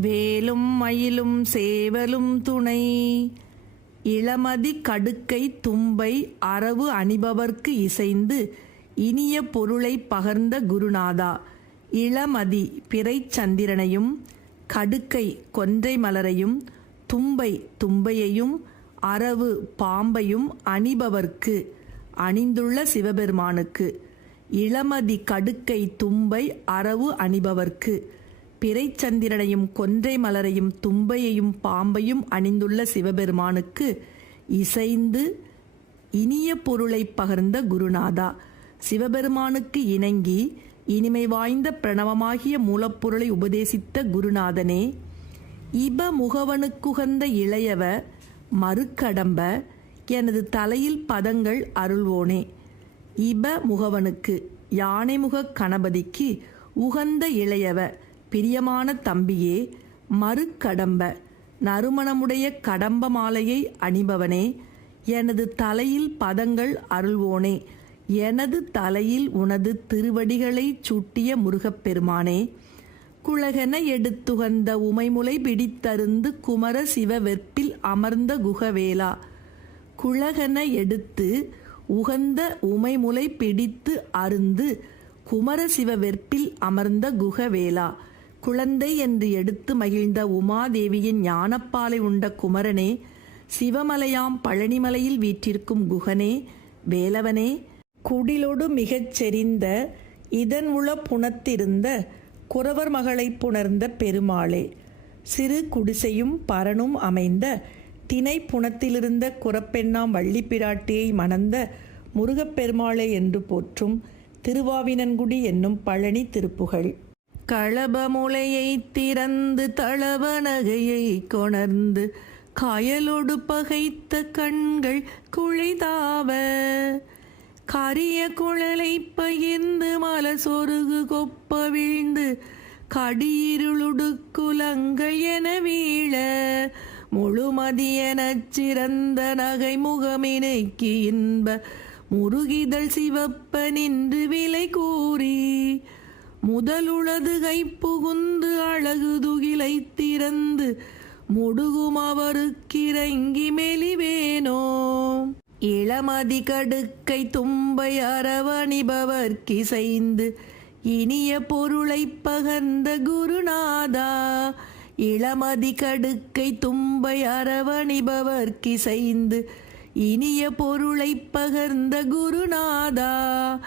வேலும் மயிலும் சேவலும் துணை. இளமதி கடுக்கை தும்பை அரவு அணிபவர்க்கு இசைந்து இனிய பொருளை பகர்ந்த குருநாதா. இளமதி பிறைச்சந்திரனையும் கடுக்கை கொன்றை மலரையும் தும்பை தும்பையையும் அரவு பாம்பையும் அணிபவர்க்கு அணிந்துள்ள சிவபெருமானுக்கு. இளமதி கடுக்கை தும்பை அரவு அணிபவர்க்கு. பிறைச்சந்திரனையும் கொன்றை மலரையும் தும்பையையும் பாம்பையும் அணிந்துள்ள சிவபெருமானுக்கு இசைந்து இனிய பொருளை பகர்ந்த குருநாதா. சிவபெருமானுக்கு இணங்கி இனிமை வாய்ந்த பிரணவமாகிய மூலப்பொருளை உபதேசித்த குருநாதனே இப முகவனுக்குகந்த இளையவ மறுக்கடம்ப எனது தலையில் பதங்கள் அருள்வோனே. இப முகவனுக்கு யானைமுக கணபதிக்கு உகந்த இளையவ பிரியமான தம்பியே மறுக்கடம்ப நறுமணமுடைய கடம்ப மாலையை அணிபவனே எனது தலையில் பதங்கள் அருள்வோனே எனது தலையில் உனது திருவடிகளை சூட்டிய முருகப்பெருமானே குழகென எடுத்துகந்த உமைமுலை பிடித்தருந்து குமர சிவ வெற்பில் அமர்ந்த குகவேலா குழகென எடுத்து உகந்த உமைமுலை பிடித்து அருந்து குமரசிவ வெற்பில் அமர்ந்த குகவேலா குழந்தை என்று எடுத்து மகிழ்ந்த உமாதேவியின் ஞானப்பாலை உண்ட குமரனே சிவமலையாம் பழனிமலையில் வீற்றிருக்கும் குகனே வேலவனே குடிலொடு மிகச் செறிந்த இதன் உள புணத்திருந்த குறவர் மகளைப் புணர்ந்த பெருமாளே சிறு குடிசையும் பரனும் அமைந்த திணை புணத்திலிருந்த குறப்பெண்ணாம் வள்ளிப்பிராட்டியை மணந்த முருகப்பெருமாளே என்று போற்றும் திருவாவினன்குடி என்னும் பழனி திருப்புகழ். களபமுலையை திறந்து தளவ நகையை கொணர்ந்து காயலோடு பகைத்த கண்கள் குழைதாவ. கரிய குழலை பகிர்ந்து மல சொருகு கொப்ப வீழ்ந்து கடியிருளுடு குலங்கள் என வீழ. முழுமதியெனச் சிறந்த நகை முகமினைக்கு இன்ப முருகிதழ் சிவப்ப நின்று விலை கூறி. முதலுளது கை புகுந்து அழகு துகிலை திறந்து முடுகும் அவருக்கிறங்கி மெலிவேனோ? இளமதி கடுக்கை தும்பை அரவணிபவர் கிசைந்து இனிய பொருளை பகர்ந்த குருநாதா? இளமதி கடுக்கை தும்பை அரவணிபவர் கிசைந்து இனிய பொருளை பகர்ந்த குருநாதா?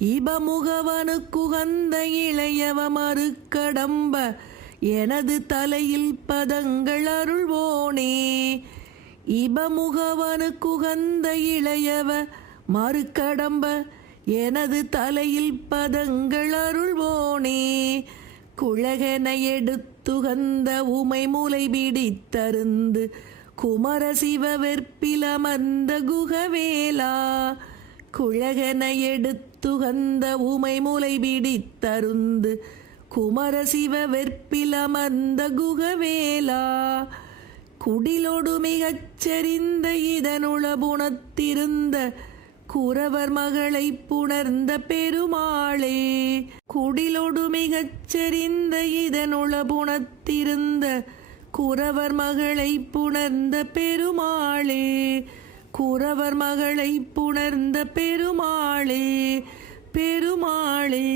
இபமுகவனுக்குகந்த இளையவ மறுக்கடம்ப எனது தலையில் பதங்கள் அருள்வோனே. இபமுகவனுக்குகந்த இளையவ மறுக்கடம்ப எனது தலையில் பதங்கள் அருள்வோனே. குழகனை எடுத்துகந்த உமை முலை பிடித்தருந்து குமர சிவ வெற்பிலமர்ந்த குகவேலா. எடுத்து துகந்த உமை முலை பிடித்தருந்து குமரசிவ வெற்பிலமர்ந்த குகவேலா. குடிலொடு மிகச் செறிந்த இதனுளபுணத்திருந்த குறவர் மகளை புணர்ந்த பெருமாளே. குடிலொடு மிகச் செறிந்த இதனுளபுணத்திருந்த குறவர் மகளை புணர்ந்த பெருமாளே. குறவர் மகளை புணர்ந்த பெருமாளே பெருமாளே.